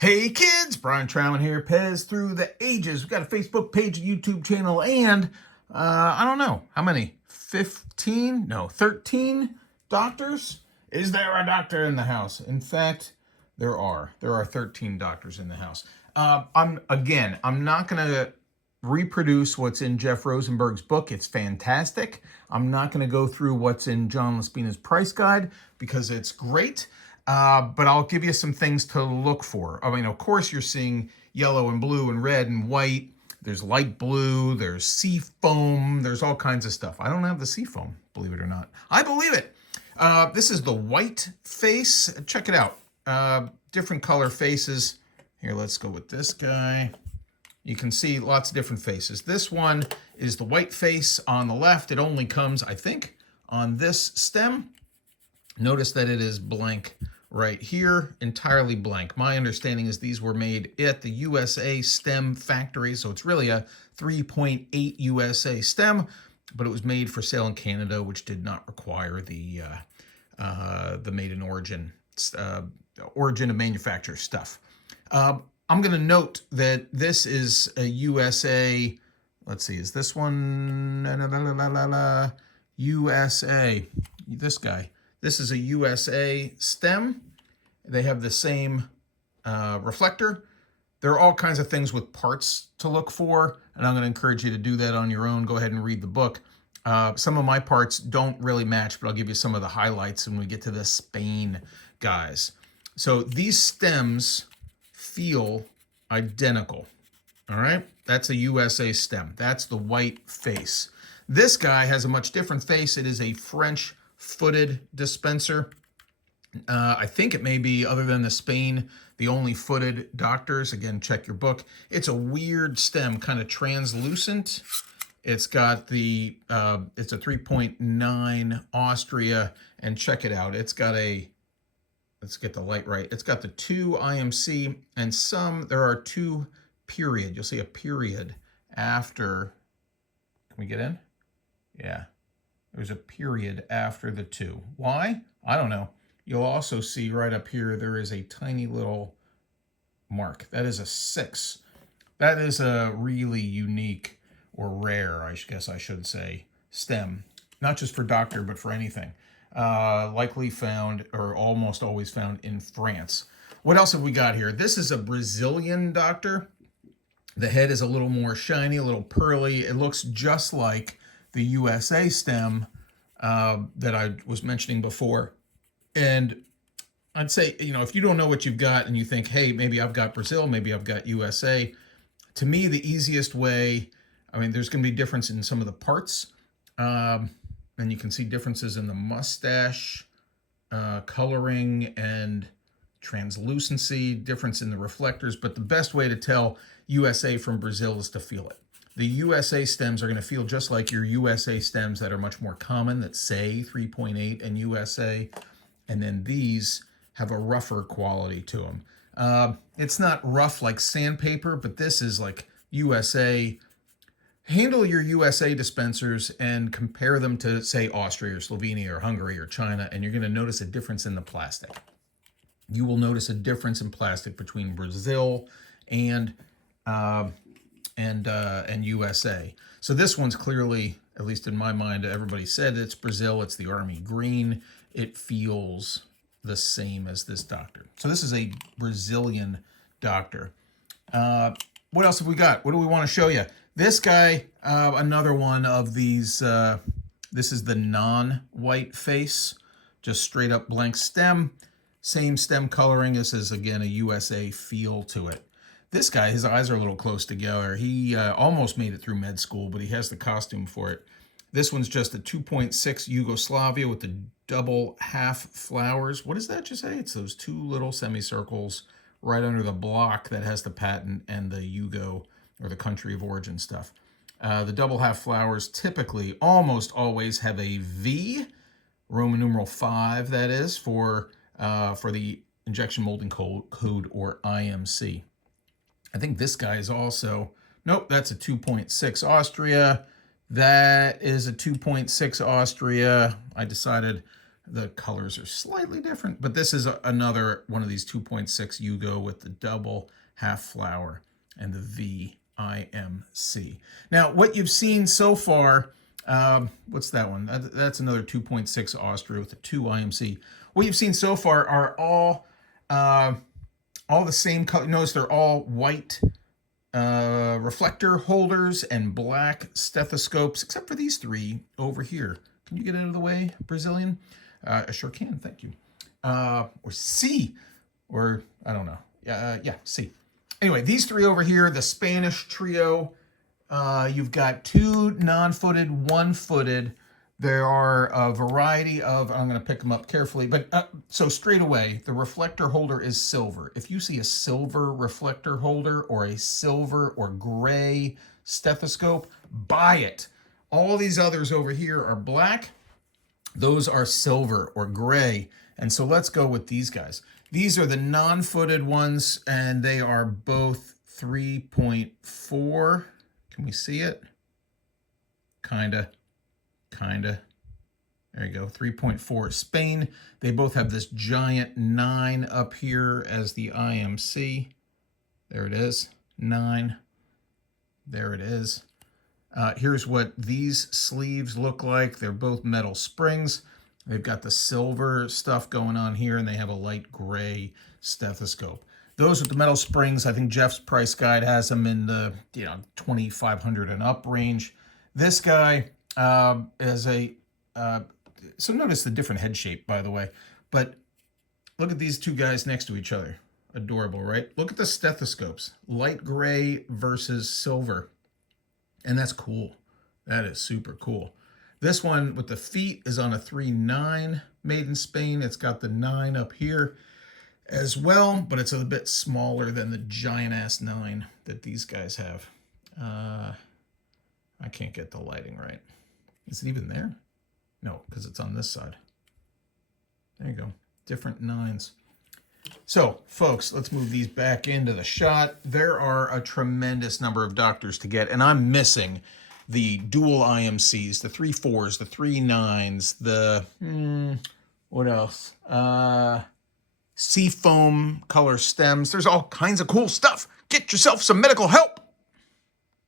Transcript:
Hey kids, Brian Troutman here, PEZ through the ages. We've got a Facebook page, a YouTube channel, and I don't know, how many? 15? No, 13 doctors? Is there a doctor in the house? In fact, there are. There are 13 doctors in the house. I'm not going to reproduce what's in Jeff Rosenberg's book. It's fantastic. I'm not going to go through what's in John Laspina's price guide because it's great. But I'll give you some things to look for. I mean, of course, you're seeing yellow and blue and red and white. There's light blue. There's sea foam. There's all kinds of stuff. I don't have the sea foam, believe it or not. I believe it. This is the white face. Check it out. Different color faces. Here, let's go with this guy. You can see lots of different faces. This one is the white face on the left. It only comes, I think, on this stem. Notice that it is blank right here, entirely blank. My understanding is these were made at the USA stem factory, so it's really a 3.8 USA stem, but it was made for sale in Canada, which did not require the made in origin origin of manufacture stuff. I'm going to note that this is a USA. Let's see, is this one USA? This guy. This is a USA stem. They have the same reflector. There are all kinds of things with parts to look for, and I'm going to encourage you to do that on your own. Go ahead and read the book. Some of my parts don't really match, but I'll give you some of the highlights when we get to the Spain guys. So these stems feel identical. All right, that's a USA stem. That's the white face. This guy has a much different face. It is a French footed dispenser. I think it may be, other than the Spain, the only footed doctors. Again, check your book. It's a weird stem, kind of translucent. It's got the, it's a 3.9 Austria, and check it out. It's got a, let's get the light right. It's got the 2 IMC and there are 2 period. You'll see a period after, can we get in? Yeah. There's a period after the 2. Why? I don't know. You'll also see right up here, there is a tiny little mark. That is a 6. That is a really unique or rare, I guess I should say, stem. Not just for doctor, but for anything. Likely found, or almost always found, in France. What else have we got here? This is a Brazilian doctor. The head is a little more shiny, a little pearly. It looks just like the USA stem that I was mentioning before. And I'd say, you know, if you don't know what you've got and you think, hey, maybe I've got Brazil, maybe I've got USA, to me, the easiest way, I mean, there's going to be difference in some of the parts. And you can see differences in the mustache, coloring, and translucency, difference in the reflectors. But the best way to tell USA from Brazil is to feel it. The USA stems are going to feel just like your USA stems that are much more common, that say 3.8 and USA. And then these have a rougher quality to them. It's not rough like sandpaper, but this is like USA. Handle your USA dispensers and compare them to, say, Austria or Slovenia or Hungary or China, and you're going to notice a difference in the plastic. You will notice a difference in plastic between Brazil and USA. So this one's clearly, at least in my mind, everybody said it's Brazil. It's the army green. It feels the same as this doctor. So this is a Brazilian doctor. What else have we got? What do we want to show you? This guy, another one of these, this is the non-white face, just straight up blank stem. Same stem coloring. This is, again, a USA feel to it. This guy, his eyes are a little close together. He almost made it through med school, but he has the costume for it. This one's just a 2.6 Yugoslavia with the double half flowers. What does that just say? It's those 2 little semicircles right under the block that has the patent and the Yugo, or the country of origin stuff. The double half flowers typically, almost always, have a V, Roman numeral 5, that is, for the injection molding code, or IMC. I think this guy is also, nope, that's a 2.6 Austria. That is a 2.6 Austria. I decided The colors are slightly different, but this is another one of these 2.6 Yugo with the double half flower and the VIMC. Now, what you've seen so far, what's that one? That's another 2.6 Austria with the 2 IMC. What you've seen so far are all the same color. Notice they're all white reflector holders and black stethoscopes, except for these 3 over here. Can you get out of the way, Brazilian? I sure can, thank you. Or C, or I don't know. Yeah, C. Anyway, these 3 over here, the Spanish trio. You've got 2 non-footed, 1-footed. There are a variety of, I'm going to pick them up carefully, but so straight away, the reflector holder is silver. If you see a silver reflector holder or a silver or gray stethoscope, buy it. All these others over here are black. Those are silver or gray. And so let's go with these guys. These are the non-footed ones, and they are both 3.4. Can we see it? Kinda. There you go, 3.4 Spain. They both have this giant 9 up here as the IMC. There it is, 9. There it is. Here's what these sleeves look like. They're both metal springs. They've got the silver stuff going on here, and they have a light gray stethoscope. Those with the metal springs, I think Jeff's price guide has them in the 2,500 and up range. This guy is a, so notice the different head shape, by the way. But look at these 2 guys next to each other. Adorable, right? Look at the stethoscopes. Light gray versus silver. And that's cool. That is super cool. This one with the feet is on a 3.9 made in Spain. It's got the 9 up here as well, but it's a bit smaller than the giant ass 9 that these guys have. I can't get the lighting right. Is it even there? No, because it's on this side. There you go. Different 9s. So, folks, let's move these back into the shot. There are a tremendous number of doctors to get, and I'm missing the dual IMCs, the 3.4s, the 3.9s, the, what else? Seafoam color stems. There's all kinds of cool stuff. Get yourself some medical help.